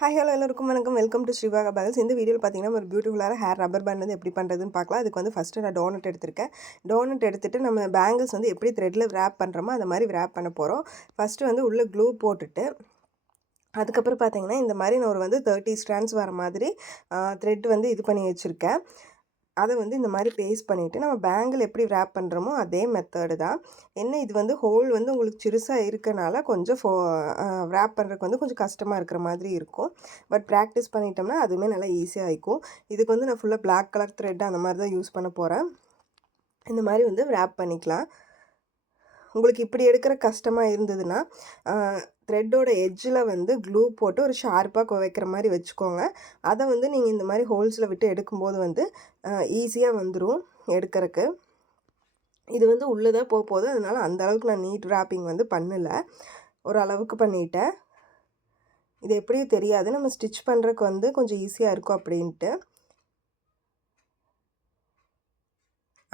Hi hello எல்லோருக்கும் வணக்கம். Welcome to Sribhaga bangles. இந்த வீடியோவில் பார்த்தீங்கன்னா ஒரு பியூட்டிஃபுல்லான ஹேர் ரப்பர் பேண்ட் வந்து எப்படி பண்ணுறதுன்னு பார்க்கலாம். அதுக்கு வந்து ஃபஸ்ட்டு நான் டோனட் எடுத்திருக்கேன். டோனட் எடுத்துகிட்டு நம்ம பேங்கிள்ஸ் வந்து எப்படி த்ரெட்டில் ரேப் பண்ணுறோமோ அந்த மாதிரி ரேப் பண்ண போகிறோம். ஃபஸ்ட்டு வந்து உள்ளே க்ளூ போட்டுட்டு அதுக்கப்புறம் பார்த்தீங்கன்னா இந்த மாதிரி நான் ஒரு வந்து 30 ஸ்ட்ராண்ட்ஸ் வர மாதிரி த்ரெட் வந்து இது பண்ணி வச்சுருக்கேன். அதை வந்து இந்த மாதிரி பேஸ்ட் பண்ணிவிட்டு நம்ம பேங்கிள் எப்படி ரேப் பண்ணுறோமோ அதே மெத்தடு தான். என்ன இது வந்து ஹோல் வந்து உங்களுக்கு சிறுசாக இருக்கனால கொஞ்சம் ரேப் பண்ணுறதுக்கு வந்து கொஞ்சம் கஷ்டமாக இருக்கிற மாதிரி இருக்கும். பட் ப்ராக்டிஸ் பண்ணிட்டோம்னா அதுவுமே நல்லா ஈஸியாக இருக்கும். இதுக்கு வந்து நான் ஃபுல்லாக பிளாக் கலர் த்ரெட் அந்த மாதிரி தான் யூஸ் பண்ண போகிறேன். இந்த மாதிரி வந்து ரேப் பண்ணிக்கலாம். உங்களுக்கு இப்படி எடுக்கிற கஷ்டமாக இருந்ததுன்னா த்ரெட்டோட எட்ஜில் வந்து க்ளூ போட்டு ஒரு ஷார்ப்பாக வைக்கிற மாதிரி வச்சுக்கோங்க. அதை வந்து நீங்கள் இந்த மாதிரி ஹோல்ஸில் விட்டு எடுக்கும்போது வந்து ஈஸியாக வந்துடும் எடுக்கிறதுக்கு. இது வந்து உள்ளே தான் போகுது, அதனால் அந்த அளவுக்கு நான் நீட் ரேப்பிங் வந்து பண்ணலை, ஒரு அளவுக்கு பண்ணிட்டேன். இது எப்படியும் தெரியாது, நம்ம ஸ்டிச் பண்ணுறதுக்கு வந்து கொஞ்சம் ஈஸியாக இருக்கும் அப்படின்ட்டு.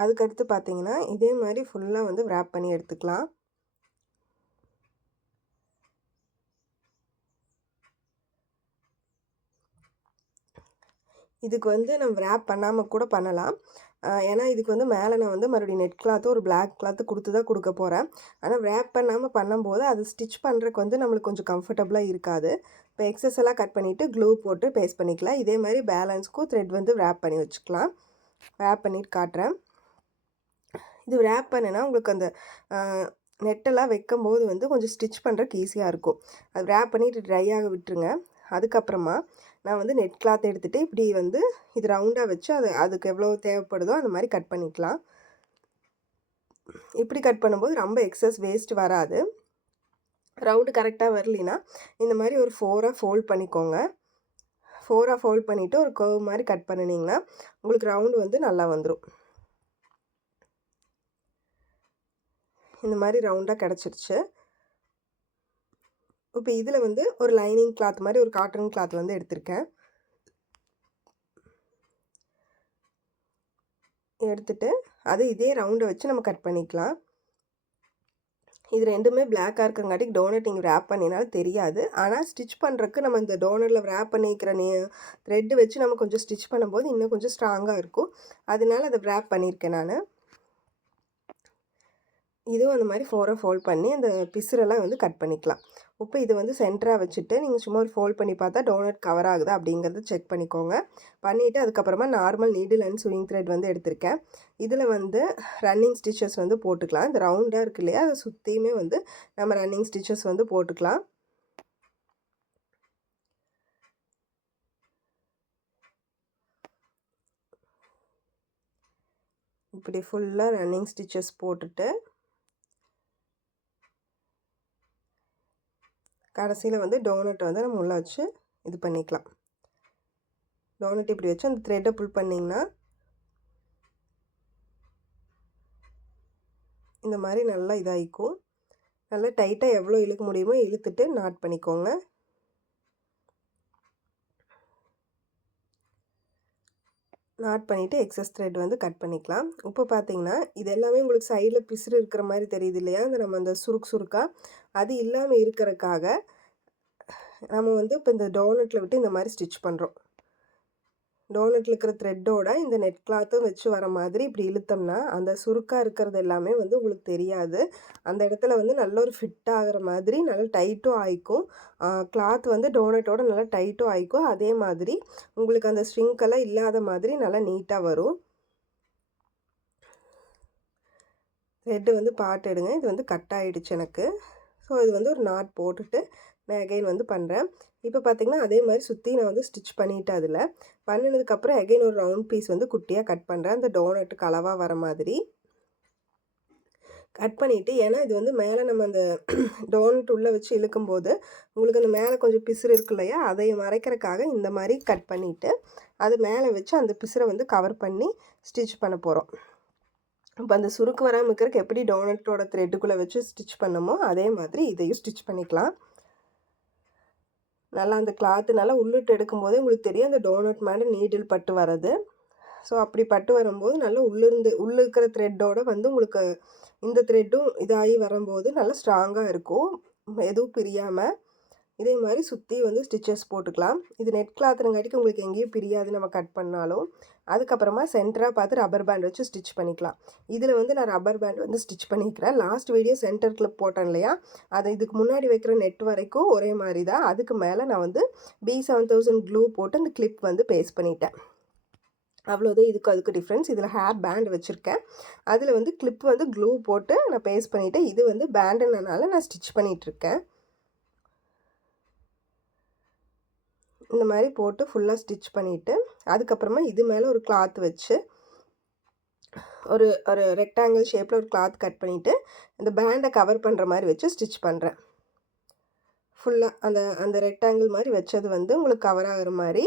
அதுக்கடுத்து பார்த்தீங்கன்னா இதே மாதிரி ஃபுல்லாக வந்து ரேப் பண்ணி எடுத்துக்கலாம். இதுக்கு வந்து நம்ம ரேப் பண்ணாமல் கூட பண்ணலாம். ஏன்னா இதுக்கு வந்து மேலே நான் வந்து மறுபடியும் நெட் கிளாத்து ஒரு பிளாக் கிளாத்து கொடுத்து தான் கொடுக்க போகிறேன். ஆனால் ரேப் பண்ணாமல் பண்ணும்போது அது ஸ்டிச் பண்ணுறதுக்கு வந்து நம்மளுக்கு கொஞ்சம் கம்ஃபர்டபுளாக இருக்காது. இப்போ எக்ஸஸ் எல்லாம் கட் பண்ணிவிட்டு க்ளூ போட்டு பேஸ்ட் பண்ணிக்கலாம். இதே மாதிரி பேலன்ஸ்க்கும் த்ரெட் வந்து ரேப் பண்ணி வச்சுக்கலாம். ரேப் பண்ணிட்டு காட்டுறேன். இது ரேப் பண்ணினா உங்களுக்கு அந்த நெட்டெல்லாம் வைக்கும்போது வந்து கொஞ்சம் ஸ்டிச் பண்ணுறதுக்கு ஈஸியாக இருக்கும். அது ரேப் பண்ணிவிட்டு ட்ரை ஆக விட்டுருங்க. அதுக்கப்புறமா நான் வந்து நெட் கிளாத் எடுத்துகிட்டு இப்படி வந்து இது ரவுண்டாக வச்சு அதுக்கு எவ்வளோ தேவைப்படுதோ அந்த மாதிரி கட் பண்ணிக்கலாம். இப்படி கட் பண்ணும்போது ரொம்ப எக்ஸஸ் வேஸ்ட் வராது. ரவுண்டு கரெக்டாக வரலினா இந்த மாதிரி ஒரு 4ஆக ஃபோல்ட் பண்ணிக்கோங்க. 4ஆக ஃபோல்ட் பண்ணிவிட்டு ஒரு கர்வ் மாதிரி கட் பண்ணினீங்கன்னா உங்களுக்கு ரவுண்டு வந்து நல்லா வந்துடும். இந்த மாதிரி ரவுண்டாக கிடச்சிருச்சு. இப்போ இதில் வந்து ஒரு லைனிங் கிளாத் மாதிரி ஒரு காட்டன் கிளாத் வந்து எடுத்திருக்கேன். எடுத்துட்டு அது இதே ரவுண்டை வச்சு நம்ம கட் பண்ணிக்கலாம். இது ரெண்டுமே பிளாக்காக இருக்கங்காட்டி டோனட் நீங்கள் ரேப் பண்ணினாலும் தெரியாது. ஆனால் ஸ்டிச் பண்ணுறதுக்கு நம்ம இந்த டோனட்டில் ரேப் பண்ணிக்கிற த்ரெட்டு வச்சு நம்ம கொஞ்சம் ஸ்டிச் பண்ணும்போது இன்னும் கொஞ்சம் ஸ்ட்ராங்காக இருக்கும். அதனால அதை ரேப் பண்ணியிருக்கேன் நான். இதுவும் அந்த மாதிரி 4ஆக ஃபோல்ட் பண்ணி அந்த பிசுரெல்லாம் வந்து கட் பண்ணிக்கலாம். இப்போ இது வந்து சென்டராக வச்சுட்டு நீங்கள் சும்மா ஒரு ஃபோல்ட் பண்ணி பார்த்தா டோனட் கவர் ஆகுதா அப்படிங்கிறத செக் பண்ணிக்கோங்க. பண்ணிவிட்டு அதுக்கப்புறமா normal needle and swing thread வந்து எடுத்திருக்கேன். இதில் வந்து ரன்னிங் ஸ்டிச்சஸ் வந்து போட்டுக்கலாம். இந்த ரவுண்டாக இருக்கு இல்லையா, அதை சுற்றியுமே வந்து நம்ம ரன்னிங் ஸ்டிச்சஸ் வந்து போட்டுக்கலாம். இப்படி ஃபுல்லாக ரன்னிங் ஸ்டிச்சஸ் போட்டுட்டு கடைசியில் வந்து டோனட்டை வந்து நம்ம உள்ளே வச்சு இது பண்ணிக்கலாம். டோனட் இப்படி வச்சு அந்த த்ரெட்டை புல் பண்ணிங்கன்னா இந்த மாதிரி நல்லா இதாகிக்கும். நல்லா டைட்டாக எவ்வளோ இழுக்க முடியுமோ இழுத்துட்டு நாட் பண்ணிக்கோங்க. நாட் பண்ணிவிட்டு எக்ஸஸ் த்ரெட் வந்து கட் பண்ணிக்கலாம். இப்போ பார்த்தீங்கன்னா இது எல்லாமே உங்களுக்கு சைடில் பிசுறு இருக்கிற மாதிரி தெரியுது இல்லையா, நம்ம அந்த சுருக்காக அது இல்லாமல் இருக்கிறதுக்காக நம்ம வந்து இப்போ இந்த டோனட்டில் விட்டு இந்த மாதிரி ஸ்டிச் பண்ணுறோம். டோனட்டில் இருக்கிற த்ரெட்டோட இந்த நெட் கிளாத்தும் வச்சு வர மாதிரி இப்படி இழுத்தோம்னா அந்த சுருக்காக இருக்கிறது எல்லாமே வந்து உங்களுக்கு தெரியாது. அந்த இடத்துல வந்து நல்ல ஒரு ஃபிட் ஆகிற மாதிரி நல்லா டைட்டும் ஆகிக்கும். கிளாத் வந்து டோனட்டோட நல்லா டைட்டும் ஆகிக்கும். அதே மாதிரி உங்களுக்கு அந்த ஸ்ட்ரிங்கெல்லாம் இல்லாத மாதிரி நல்லா நீட்டாக வரும். த்ரெட்டு வந்து பாட்டு எடுங்க. இது வந்து கட் ஆகிடுச்சு எனக்கு. ஸோ இது வந்து ஒரு நாட் போட்டுட்டு நான் அகைன் வந்து பண்ணுறேன். இப்போ பார்த்திங்கன்னா அதே மாதிரி சுற்றி நான் வந்து ஸ்டிச் பண்ணிவிட்டேன். அதில் பண்ணினதுக்கப்புறம் அகைன் ஒரு ரவுண்ட் பீஸ் வந்து குட்டியாக கட் பண்ணுறேன். அந்த டோனட்டுக்கு அளவாக வர மாதிரி கட் பண்ணிவிட்டு, ஏன்னா இது வந்து மேலே நம்ம அந்த டோனட் உள்ளே வச்சு இழுக்கும்போது உங்களுக்கு அந்த மேலே கொஞ்சம் பிசுறு இருக்கு இல்லையா, அதை மறைக்கிறதுக்காக இந்த மாதிரி கட் பண்ணிவிட்டு அது மேலே வச்சு அந்த பிசுரை வந்து கவர் பண்ணி ஸ்டிச் பண்ண போகிறோம். இப்போ அந்த சுருக்கு வராமல் இருக்கிறதுக்கு எப்படி டோனட்டோட த்ரெட்டுக்குள்ளே வச்சு ஸ்டிச் பண்ணமோ அதே மாதிரி இதையும் ஸ்டிச் பண்ணிக்கலாம். நல்லா அந்த கிளாத்து நல்லா உள்ளிட்டு எடுக்கும்போதே உங்களுக்கு தெரியும் அந்த டோனட் மேலே நீடில் பட்டு வர்றது. ஸோ அப்படி பட்டு வரும்போது நல்லா உள்ளே இருக்கிற த்ரெட்டோடு வந்து உங்களுக்கு இந்த த்ரெட்டும் இதாகி வரும்போது நல்லா ஸ்ட்ராங்காக இருக்கும், எதுவும் பிரியாமல். இதே மாதிரி சுற்றி வந்து ஸ்டிச்சஸ் போட்டுக்கலாம். இது நெட் கிளாத்துங்காட்டிக்கு உங்களுக்கு எங்கேயும் பிரியாது நம்ம கட் பண்ணாலும். அதுக்கப்புறமா சென்டராக பார்த்து ரப்பர் பேண்ட் வச்சு ஸ்டிச் பண்ணிக்கலாம். இதில் வந்து நான் ரப்பர் பேண்ட் வந்து ஸ்டிச் பண்ணிக்கிறேன். லாஸ்ட் வீடியோ சென்டர் கிளிப் போட்டேன் இல்லையா, அதை இதுக்கு முன்னாடி வைக்கிற நெட் வரைக்கும் ஒரே மாதிரி தான். அதுக்கு மேலே நான் வந்து B7000 க்ளூ போட்டு அந்த கிளிப் வந்து பேஸ்ட் பண்ணிட்டேன். அவ்வளோதான் இதுக்கு அதுக்கு டிஃப்ரென்ஸ். இதில் ஹேர் பேண்ட் வச்சுருக்கேன். அதில் வந்து கிளிப் வந்து க்ளூ போட்டு நான் பேஸ்ட் பண்ணிவிட்டேன். இது வந்து பேண்டுனால நான் ஸ்டிச் பண்ணிகிட்ருக்கேன். இந்த மாதிரி போட்டு ஃபுல்லாக ஸ்டிச் பண்ணிவிட்டு அதுக்கப்புறமா இது மேலே ஒரு கிளாத் வச்சு ஒரு ஒரு ரெக்டாங்கிள் ஷேப்பில் ஒரு கிளாத் கட் பண்ணிவிட்டு இந்த பேண்டை கவர் பண்ணுற மாதிரி வச்சு ஸ்டிச் பண்ணுறேன். ஃபுல்லாக அந்த அந்த ரெக்டாங்கிள் மாதிரி வச்சது வந்து உங்களுக்கு கவர் ஆகிற மாதிரி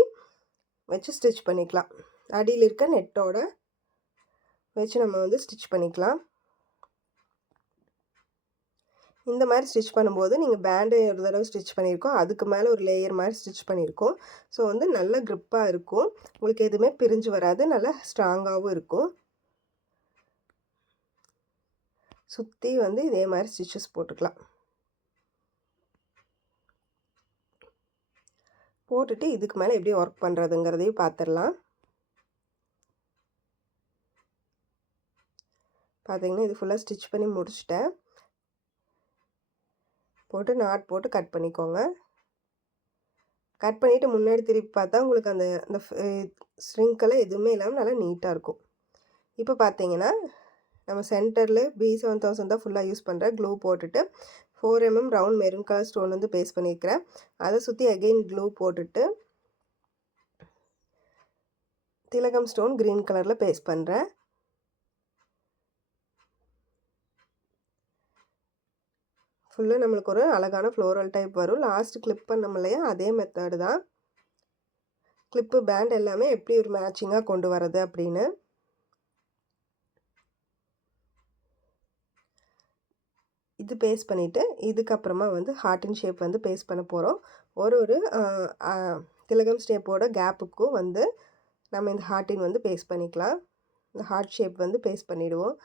வச்சு ஸ்டிச் பண்ணிக்கலாம். அடியில் இருக்க நெட்டோட வச்சு நம்ம வந்து ஸ்டிச் பண்ணிக்கலாம். இந்த மாதிரி ஸ்டிச் பண்ணும்போது நீங்கள் பேண்டு ஒரு தடவை ஸ்டிச் பண்ணியிருக்கோம், அதுக்கு மேலே ஒரு லேயர் மாதிரி ஸ்டிச் பண்ணியிருக்கோம். ஸோ வந்து நல்ல க்ரிப்பாக இருக்கும், உங்களுக்கு எதுவுமே பிரிஞ்சு வராது, நல்லா ஸ்ட்ராங்காகவும் இருக்கும். சுற்றி வந்து இதே மாதிரி ஸ்டிச்சஸ் போட்டுக்கலாம். போட்டுட்டு இதுக்கு மேலே எப்படி ஒர்க் பண்ணுறதுங்கிறதையும் பார்த்துடலாம். பார்த்தீங்கன்னா இது ஃபுல்லாக ஸ்டிச் பண்ணி முடிச்சிட்டேன். போட்டு நாட் போட்டு கட் பண்ணிக்கோங்க. கட் பண்ணிவிட்டு முன்னாடி திருப்பி பார்த்தா உங்களுக்கு அந்த அந்த ஸ்ரிங்கெல்லாம் எதுவுமே இல்லாமல் நல்லா நீட்டாக இருக்கும். இப்போ பார்த்தீங்கன்னா நம்ம சென்டரில் B7000 தான் ஃபுல்லாக யூஸ் பண்ணுறேன். க்ளூ போட்டுட்டு 4 mm round maroon colour stone வந்து பேஸ்ட் பண்ணியிருக்கிறேன். அதை சுற்றி அகெயின் க்ளூ போட்டுட்டு திலகம் ஸ்டோன் க்ரீன் கலரில் பேஸ்ட் பண்ணுறேன். ஃபுல்லாக நம்மளுக்கு ஒரு அழகான ஃப்ளோரல் டைப் வரும். லாஸ்ட் கிளிப் பண்ணோம் இல்லையா, அதே மெத்தடு தான். கிளிப்பு பேண்ட் எல்லாமே எப்படி ஒரு மேட்சிங்காக கொண்டு வரது அப்படின்னு. இது பேஸ்ட் பண்ணிவிட்டு இதுக்கப்புறமா வந்து ஹார்ட்டின் ஷேப் வந்து பேஸ்ட் பண்ண போகிறோம். ஒரு ஒரு திலகம் ஸ்டேப்போட கேப்புக்கும் வந்து நம்ம இந்த ஹார்ட்டின் வந்து பேஸ்ட் பண்ணிக்கலாம். இந்த ஹார்ட் ஷேப் வந்து பேஸ்ட் பண்ணிவிடுவோம்.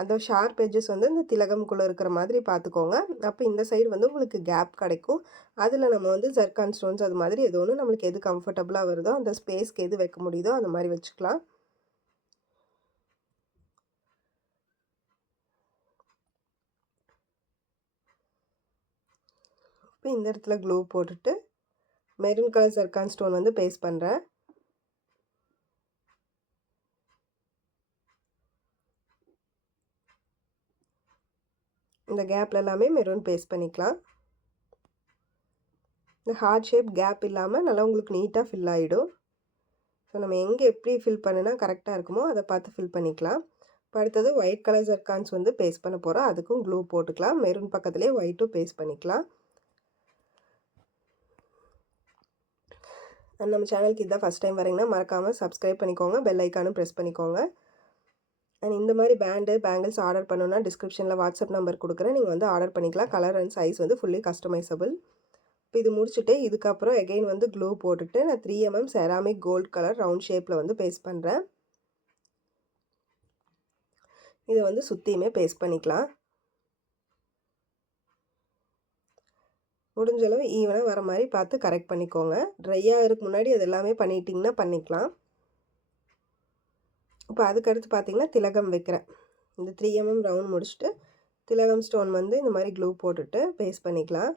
அந்த ஷார்ப் எட்ஜஸ் வந்து இந்த திலகம்குள்ளே இருக்கிற மாதிரி பார்த்துக்கோங்க. அப்போ இந்த சைடு வந்து உங்களுக்கு கேப் கிடைக்கும். அதில் நம்ம வந்து ஜர்கான் ஸ்டோன்ஸ் அது மாதிரி எது ஒன்று நம்மளுக்கு எது கம்ஃபர்டபுளாக வருதோ அந்த ஸ்பேஸ்க்கு எது வைக்க முடியுதோ அந்த மாதிரி வச்சுக்கலாம். இப்போ இந்த இடத்துல க்ளூ போட்டுட்டு மெரூன் கலர் ஜர்கான் ஸ்டோன் வந்து பேஸ்ட் பண்ணுறேன். இந்த கேப்பில் எல்லாமே மெரூன் பேஸ்ட் பண்ணிக்கலாம். இந்த ஹார்ட் ஷேப் கேப் இல்லாமல் நல்லா உங்களுக்கு நீட்டாக ஃபில் ஆகிடும். ஸோ நம்ம எங்கே எப்படி ஃபில் பண்ணினா கரெக்டாக இருக்குமோ அதை பார்த்து ஃபில் பண்ணிக்கலாம். இப்போ அடுத்தது ஒயிட் கலர் ஜர்கான்ஸ் வந்து பேஸ்ட் பண்ண போகிறோம். அதுக்கும் க்ளூ போட்டுக்கலாம். மெரூன் பக்கத்துலேயே ஒயிட்டும் பேஸ்ட் பண்ணிக்கலாம். நம்ம சேனலுக்கு இதுதான் ஃபஸ்ட் டைம் வரீங்கன்னா மறக்காமல் சப்ஸ்கிரைப் பண்ணிக்கோங்க, பெல் ஐக்கானும் ப்ரெஸ் பண்ணிக்கோங்க. அண்ட் இந்த மாதிரி பேண்டு பேங்கிள்ஸ் ஆர்டர் பண்ணணுன்னா டிஸ்கிரிப்ஷனில் வாட்ஸ்அப் நம்பர் கொடுக்குறேன், நீங்கள் வந்து ஆர்டர் பண்ணிக்கலாம். கலர் அண்ட் சைஸ் வந்து ஃபுல்லி கஸ்டமைசபிள். இப்போ இது முடிச்சுட்டு இதுக்கப்புறம் எகெயின் வந்து க்ளூ போட்டுட்டு நான் 3 mm ceramic gold colour round ஷேப்பில் வந்து பேஸ்ட் பண்ணுறேன். இதை வந்து சுற்றியுமே பேஸ்ட் பண்ணிக்கலாம். முடிஞ்சளவு ஈவனாக வர மாதிரி பார்த்து கரெக்ட் பண்ணிக்கோங்க. ட்ரையாக இருக்கு முன்னாடி அது எல்லாமே பண்ணிட்டிங்கன்னா பண்ணிக்கலாம். இப்போ அதுக்கடுத்து பார்த்திங்கன்னா திலகம் வைக்கிறேன். இந்த 3 mm ரவுண்ட் முடிச்சுட்டு திலகம் ஸ்டோன் வந்து இந்த மாதிரி க்ளூ போட்டுட்டு பேஸ்ட் பண்ணிக்கலாம்.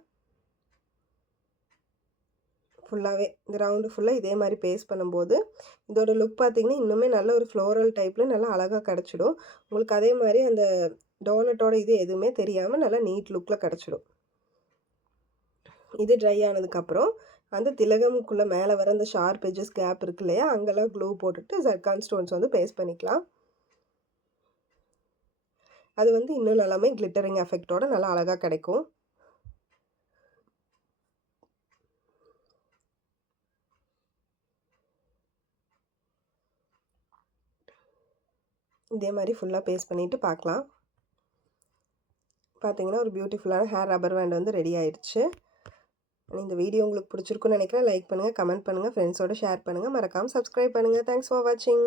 ஃபுல்லாகவே இந்த ரவுண்டு ஃபுல்லாக இதே மாதிரி பேஸ்ட் பண்ணும்போது இதோட லுக் பார்த்திங்கன்னா இன்னுமே நல்ல ஒரு ஃப்ளோரல் டைப்பில் நல்லா அழகாக கிடச்சிடும். உங்களுக்கு அதே மாதிரி அந்த டோனட்டோட இது எதுவுமே தெரியாமல் நல்லா நீட் லுக்கில் கிடச்சிடும். இது ட்ரை ஆனதுக்கப்புறம் அந்த திலகமுக்குள்ளே மேலே வர அந்த ஷார்ப் எட்ஜஸ் கேப் இருக்கு இல்லையா, அங்கெல்லாம் க்ளூ போட்டுட்டு ஜர்கான் ஸ்டோன்ஸ் வந்து பேஸ்ட் பண்ணிக்கலாம். அது வந்து இன்னும் நல்லாமே கிளிட்டரிங் எஃபெக்டோட நல்லா அழகாக கிடைக்கும். இதே மாதிரி ஃபுல்லாக பேஸ்ட் பண்ணிவிட்டு பார்க்கலாம். பார்த்தீங்கன்னா ஒரு பியூட்டிஃபுல்லான ஹேர் ரப்பர் பேண்ட் வந்து ரெடி ஆயிடுச்சு. இந்த வீடியோ உங்களுக்கு பிடிச்சிருக்குன்னு நினைக்கிறேன். லைக் பண்ணுங்கள், கமெண்ட் பண்ணுங்கள், ஃப்ரெண்ட்ஸோடு ஷேர் பண்ணுங்கள், மறக்காமல் சப்ஸ்கிரைப் பண்ணுங்கள். தேங்க்ஸ் ஃபார் வாட்சிங்.